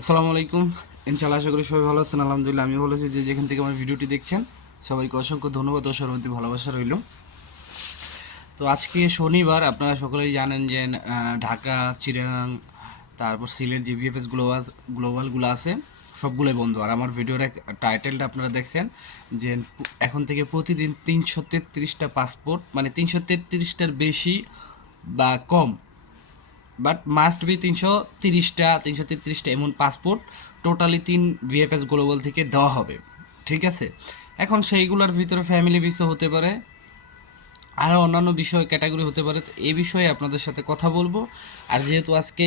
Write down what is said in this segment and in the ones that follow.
আসসালামু আলাইকুম। ইনশাল্লাহ আশা করি সবাই ভালো আছেন, আলহামদুলিল্লাহ আমি ভালো আছি। যে যেখান থেকে আমার ভিডিওটি দেখছেন, সবাইকে অসংখ্য ধন্যবাদ ও সর্বতি ভালোবাসা রইল। তো আজকে শনিবার, আপনারা সকলেই জানেন যে ঢাকা, চিরাং, তারপর সিলেট যে ভিএফএস গ্লোবাল গ্লোবালগুলো আছে, সবগুলোই বন্ধ। আর আমার ভিডিওর এক টাইটেলটা আপনারা দেখছেন যে, এখন থেকে প্রতিদিন তিনশো তেত্রিশটা পাসপোর্ট মানে তিনশো তেত্রিশটার বেশি বা কম বাট মাস্ট বি তিনশো তিরিশটা, তিনশো তেত্রিশটা এমন পাসপোর্ট টোটালি তিন ভিএফএস গ্লোবাল থেকে দেওয়া হবে। ঠিক আছে? এখন সেইগুলোর ভিতরে ফ্যামিলি ভিসা হতে পারে, আরও অন্যান্য বিষয় ক্যাটাগরি হতে পারে, তো এই বিষয়ে আপনাদের সাথে কথা বলব। আর যেহেতু আজকে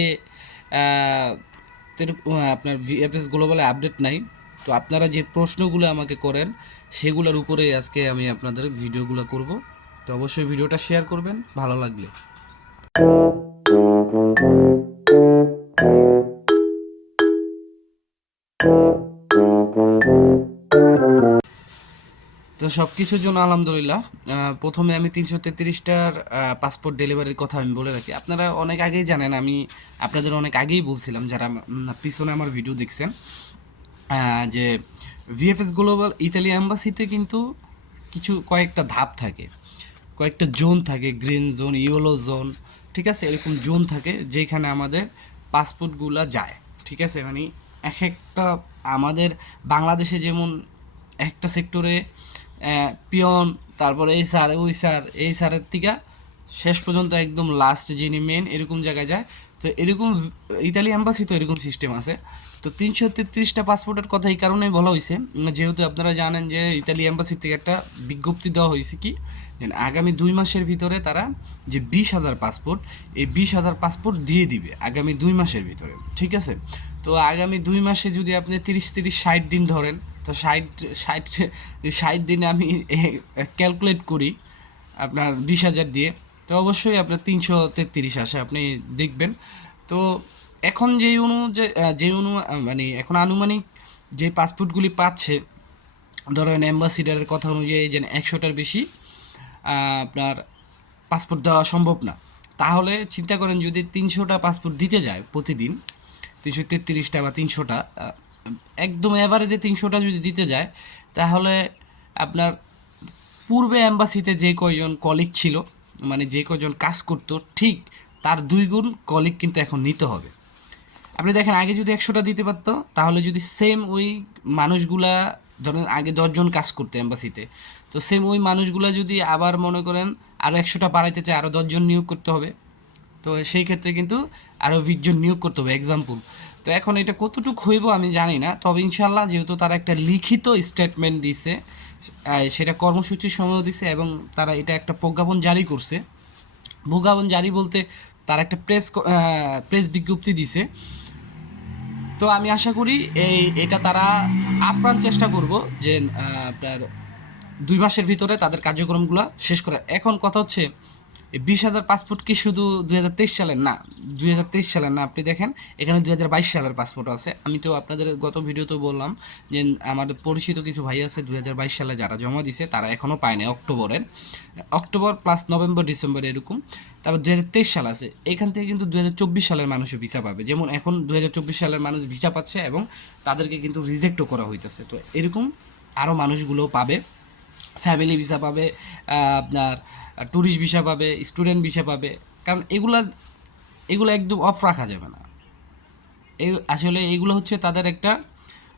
আপনার ভিএফএস গ্লোবালে আপডেট নাই, তো আপনারা যে প্রশ্নগুলো আমাকে করেন, সেগুলোর উপরে আজকে আমি আপনাদের ভিডিওগুলো করব। তো অবশ্যই ভিডিওটা শেয়ার করবেন, ভালো লাগলে। তো সব কিছুর জন্য আলহামদুলিল্লাহ প্রথমে আমি তিনশো তেত্রিশটার পাসপোর্ট ডেলিভারির কথা আমি বলে রাখি। আপনারা অনেক আগেই জানেন, আমি আপনাদের অনেক আগেই বলছিলাম, যারা পিছনে আমার ভিডিও দেখছেন যে ভিএফএস গ্লোবাল ইতালি অ্যাম্বাসিতে কিন্তু কিছু কয়েকটা ধাপ থাকে। কয়েকটা জোন থাকে গ্রিন জোন ইয়েলো জোন ঠিক আছে? এরকম জোন থাকে যেখানে আমাদের পাসপোর্টগুলো যায়, ঠিক আছে? মানে এক একটা আমাদের বাংলাদেশে যেমন একটা সেক্টরে পিয়ন, তারপরে এই স্যার ওই স্যার এই স্যারের থেকে শেষ পর্যন্ত একদম লাস্ট যিনি মেন এরকম জায়গায় যায়। তো এরকম ইতালি অ্যাম্বাসি তো এরকম সিস্টেম আছে। তো তিনশো তেত্রিশটা পাসপোর্টের কথা এই কারণেই বলা হয়েছে যেহেতু আপনারা জানেন যে ইতালি অ্যাম্বাসি থেকে একটা বিজ্ঞপ্তি দেওয়া হয়েছে কি? যে আগামী দুই মাসের ভিতরে তারা যে বিশ হাজার পাসপোর্ট এই বিশ হাজার পাসপোর্ট দিয়ে দিবে আগামী দুই মাসের ভিতরে। ঠিক আছে? তো আগামী দুই মাসে যদি আপনি তিরিশ তিরিশ, ষাট দিন ধরেন, তো ষাট ষাট ষাট দিনে আমি ক্যালকুলেট করি আপনার বিশ হাজার দিয়ে, তো অবশ্যই আপনার তিনশো তেত্রিশ আসে, আপনি দেখবেন। তো এখন যেই অনুযায়ী যে অনু মানে এখন আনুমানিক যে পাসপোর্টগুলি পাচ্ছে, ধরেন অ্যাম্বাসিডারের কথা অনুযায়ী যেন একশোটার বেশি আপনার পাসপোর্ট দেওয়া সম্ভব না। তাহলে চিন্তা করেন যদি তিনশোটা পাসপোর্ট দিতে যায় প্রতিদিন, তিনশো তেত্রিশটা বা তিনশোটা একদম অ্যাভারেজে তিনশোটা যদি দিতে যায়, তাহলে আপনার পূর্বে অ্যাম্বাসিতে যে কয়জন কলিগ ছিল মানে যে কয়জন কাজ করতো, ঠিক তার দুই গুণ কলিগ কিন্তু এখন নিতে হবে। আপনি দেখেন, আগে যদি একশোটা দিতে পারতো, তাহলে যদি সেম ওই মানুষগুলা, ধরেন আগে দশজন কাজ করতো এম্বাসিতে তো সেম ওই মানুষগুলো যদি আবার মনে করেন আরও একশোটা বাড়াইতে চায় আরও দশজন নিয়োগ করতে হবে, তো সেই ক্ষেত্রে কিন্তু আরও বিশজন নিয়োগ করতে হবে এক্সাম্পল তো এখন এটা কতটুকু হইব আমি জানি না, তবে ইনশাল্লাহ যেহেতু তারা একটা লিখিত স্টেটমেন্ট দিছে সেটা কর্মসূচির সময় দিছে এবং তারা এটা একটা প্রজ্ঞাপন জারি করছে। প্রজ্ঞাপন জারি বলতে তারা একটা প্রেস প্রেস বিজ্ঞপ্তি দিছে। তো আমি আশা করি এই, এটা তারা আপ্রাণ চেষ্টা করব যে আপনার দুই মাসের ভিতরে তাদের কার্যক্রমগুলো শেষ করার এখন কথা হচ্ছে বিশ হাজার পাসপোর্ট কি শুধু দুই হাজার তেইশ সালের? না, দুই হাজার তেইশ সালের না, আপনি দেখেন, এখানে দুই হাজার বাইশ সালের পাসপোর্ট আছে। আমি তো আপনাদের গত ভিডিওতেও বললাম যে আমাদের পরিচিত কিছু ভাই আছে দুই হাজার বাইশ সালে যারা জমা দিছে, তারা এখনও পায় নাই অক্টোবরের। অক্টোবর প্লাস নভেম্বর, ডিসেম্বর এরকম। তারপর দুই হাজার তেইশ সাল আছে। এখান থেকে কিন্তু দুই হাজার চব্বিশ সালের মানুষও ভিসা পাবে। যেমন এখন দুই হাজার চব্বিশ সালের মানুষ ভিসা পাচ্ছে এবং তাদেরকে কিন্তু রিজেক্টও করা হইতেছে। তো এরকম আরও মানুষগুলোও পাবে। ফ্যামিলি ভিসা পাবে আপনার ট্যুরিস্ট ভিসা পাবে স্টুডেন্ট ভিসা পাবে। কারণ এগুলা, এগুলো একদম অফ রাখা যাবে না। এই আসলে এগুলো হচ্ছে তাদের একটা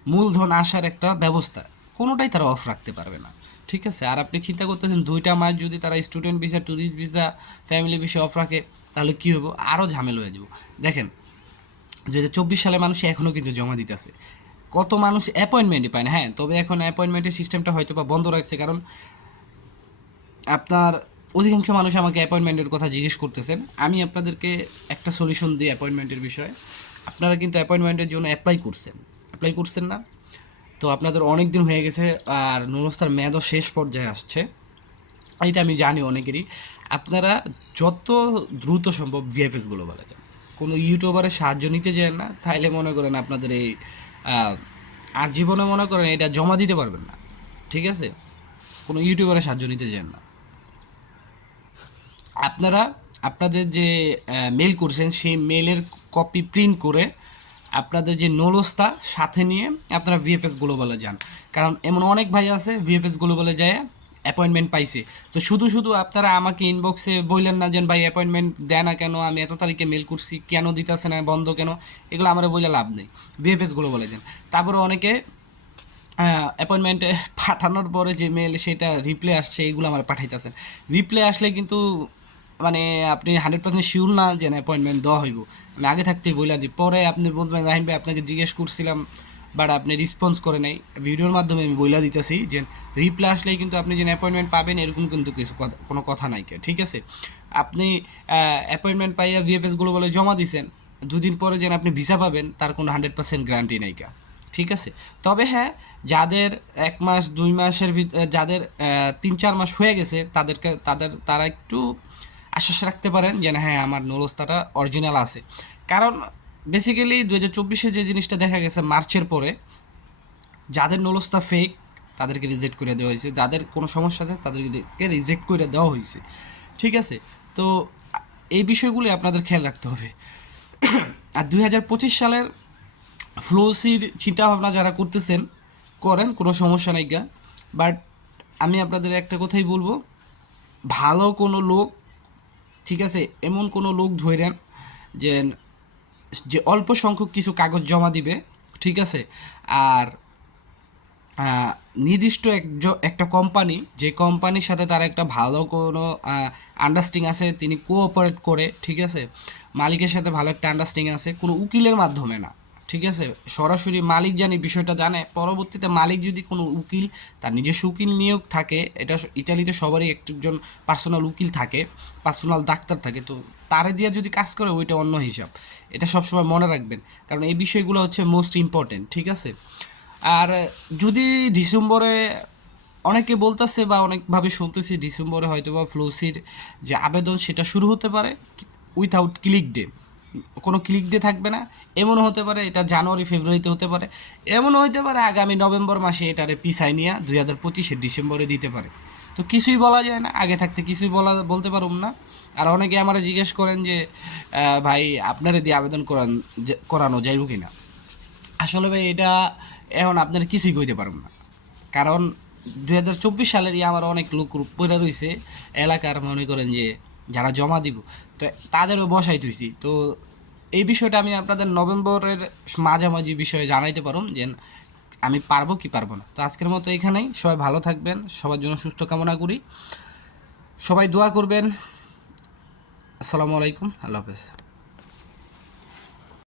মূলধন আসার একটা ব্যবস্থা। কোনোটাই তারা অফ রাখতে পারবে না। ঠিক আছে? আর আপনি চিন্তা করতেছেন, দুইটা মাস যদি তারা student visa tourist visa family visa off রাখে, তাহলে কী হব? আরও ঝামেলা হয়ে যাব। দেখেন দু হাজার চব্বিশ সালে মানুষ এখনও কিন্তু জমা দিতেছে। কত মানুষ অ্যাপয়েন্টমেন্টই পায় না। হ্যাঁ তবে এখন অ্যাপয়েন্টমেন্টের সিস্টেমটা হয়তো বা বন্ধ রাখছে, কারণ আপনার অধিকাংশ মানুষ আমাকে অ্যাপয়েন্টমেন্টের কথা জিজ্ঞেস করতেছেন আমি আপনাদেরকে একটা সলিউশন দিই অ্যাপয়েন্টমেন্টের বিষয়ে। আপনারা কিন্তু অ্যাপয়েন্টমেন্টের জন্য অ্যাপ্লাই করছেন। অ্যাপ্লাই করছেন না? তো আপনাদের অনেক দিন হয়ে গেছে, আর নুরস্তার মেয়াদও শেষ পর্যায়ে আসছে। এটা আমি জানি অনেকেরই। আপনারা যত দ্রুত সম্ভব ভিএফএসগুলো বলা যান কোনো ইউটিউবারের সাহায্য নিতে চান না, তাইলে মনে করেন আপনাদের এই আর জীবনে মনে করেন এটা জমা দিতে পারবেন না। ঠিক আছে? কোনো ইউটিউবারের সাহায্য নিতে চান না। আপনারা আপনাদের যে মেল করছেন, সেই মেলের কপি প্রিন্ট করে আপনাদের যে নলস্তা, সাথে নিয়ে আপনারা ভিএফএস গ্লোবালে যান। কারণ এমন অনেক ভাই আছে ভিএফএস গ্লোবালে যায় অ্যাপয়েন্টমেন্ট পাইছে। তো শুধু শুধু আপনারা আমাকে ইনবক্সে বললেন না যে, ভাই অ্যাপয়েন্টমেন্ট দেয় না কেন? আমি এত তারিখে মেল করছি, কেন দিতেছে না? বন্ধ কেন? এগুলো আমার বলে লাভ নেই। ভিএফএস গ্লোবালে যান তারপরে অনেকে অ্যাপয়েন্টমেন্টে পাঠানোর পরে যে মেল সেটা রিপ্লে আসছে এইগুলো আমার পাঠাইতেছেন রিপ্লে আসলে কিন্তু মানে আপনি হান্ড্রেড পার্সেন্ট শিওর না যে অ্যাপয়েন্টমেন্ট দেওয়া হইব। আমি আগে থাকতেই বইলা দিই। পরে আপনি বলবেন, রাহিম ভাই, আপনাকে জিজ্ঞেস করছিলাম বাট আপনি রেসপন্স করে নাই। ভিডিওর মাধ্যমে আমি বইলা দিতেছি যে রিপ্লে আসলেই কিন্তু আপনি যে অ্যাপয়েন্টমেন্ট পাবেন, এরকম কিন্তু কিছু কোনো কথা নাই ঠিক আছে? আপনি অ্যাপয়েন্টমেন্ট পাইয়া ভিএফএসগুলো বলে জমা দিছেন, দুদিন পরে যেন আপনি ভিসা পাবেন, তার কোনো হান্ড্রেড পার্সেন্ট গ্যারান্টি নাই কা, ঠিক আছে? তবে হ্যাঁ যাদের এক মাস, দুই মাসের যাদের তিন চার মাস হয়ে গেছে, তাদেরকে, তাদের, তারা একটু আশ্বাস রাখতে পারেন যে হ্যাঁ আমার নলস্তাটা অরিজিনাল আছে। কারণ বেসিক্যালি দু হাজার চব্বিশে যে জিনিসটা দেখা গেছে মার্চের পরে, যাদের নলস্তা ফেক তাদেরকে রিজেক্ট করে দেওয়া হয়েছে। যাদের কোনো সমস্যা আছে, তাদেরকে রিজেক্ট করে দেওয়া হয়েছে। ঠিক আছে? তো, এই বিষয়গুলি আপনাদের খেয়াল রাখতে হবে। আর দুই হাজার পঁচিশ সালের ফ্লোসির চিন্তাভাবনা যারা করতেছেন, করেন, কোনো সমস্যা নাই গা। বাট আমি আপনাদের একটা কথাই বলব, ভালো কোনো লোক, ঠিক আছে? এমন কোনো লোক ধরেন, যে যে অল্প সংখ্যক কিছু কাগজ জমা দিবে, ঠিক আছে? আর নির্দিষ্ট এক একটা কোম্পানি যে কোম্পানির সাথে তার একটা ভালো কোনো আন্ডারস্ট্যান্ডিং আছে, তিনি কোঅপারেট করে, ঠিক আছে? মালিকের সাথে ভালো একটা আন্ডারস্ট্যান্ডিং আছে, কোনো উকিলের মাধ্যমে না। ঠিক আছে? সরাসরি মালিক জানি বিষয়টা জানে। পরবর্তীতে মালিক যদি কোনো উকিল, তার নিজস্ব উকিল নিয়োগ থাকে, এটা ইটালিতে সবারই একজন পার্সোনাল উকিল থাকে পার্সোনাল ডাক্তার থাকে, তো তারে দিয়ে যদি কাজ করে, ওইটা অন্য হিসাব। এটা সবসময় মনে রাখবেন। কারণ এই বিষয়গুলো হচ্ছে মোস্ট ইম্পর্টেন্ট ঠিক আছে? আর যদি ডিসেম্বরে অনেকে বলতেছে বা অনেকভাবে শুনতেছি, ডিসেম্বরে হয়তো বা ফ্লোসির যে আবেদন, সেটা শুরু হতে পারে উইথাউট ক্লিক ডে কোনো ক্লিক দিয়ে থাকবে না। এমনও হতে পারে এটা জানুয়ারি, ফেব্রুয়ারিতে হতে পারে। এমনও হতে পারে আগামী নভেম্বর মাসে এটারে পিছাই নিয়ে দুই হাজার পঁচিশের ডিসেম্বরে দিতে পারে। তো কিছুই বলা যায় না, আগে থাকতে কিছুই বলা, বলতে পারুম না। আর অনেকে আমার জিজ্ঞেস করেন যে ভাই আপনারা দিয়ে আবেদন করান করানো যাইব কি না আসলে ভাই এটা এখন আপনার কিছুই কইতে পারবেন না। কারণ দুই হাজার চব্বিশ সালেরই আমার অনেক লোক পড়ে রয়েছে এলাকার মনে করেন যে যারা জমা দিব তো, তাদেরও বসাই তুইছি। তো এই বিষয়টা আমি আপনাদের নভেম্বরের মাঝামাঝি বিষয়ে জানাইতে পারুম যে আমি পারব কি পারব না। তো আজকের মতো এখানেই। সবাই ভালো থাকবেন, সবার জন্য সুস্থ কামনা করি। সবাই দোয়া করবেন। আসসালামু আলাইকুম, আল্লাহ হাফেজ।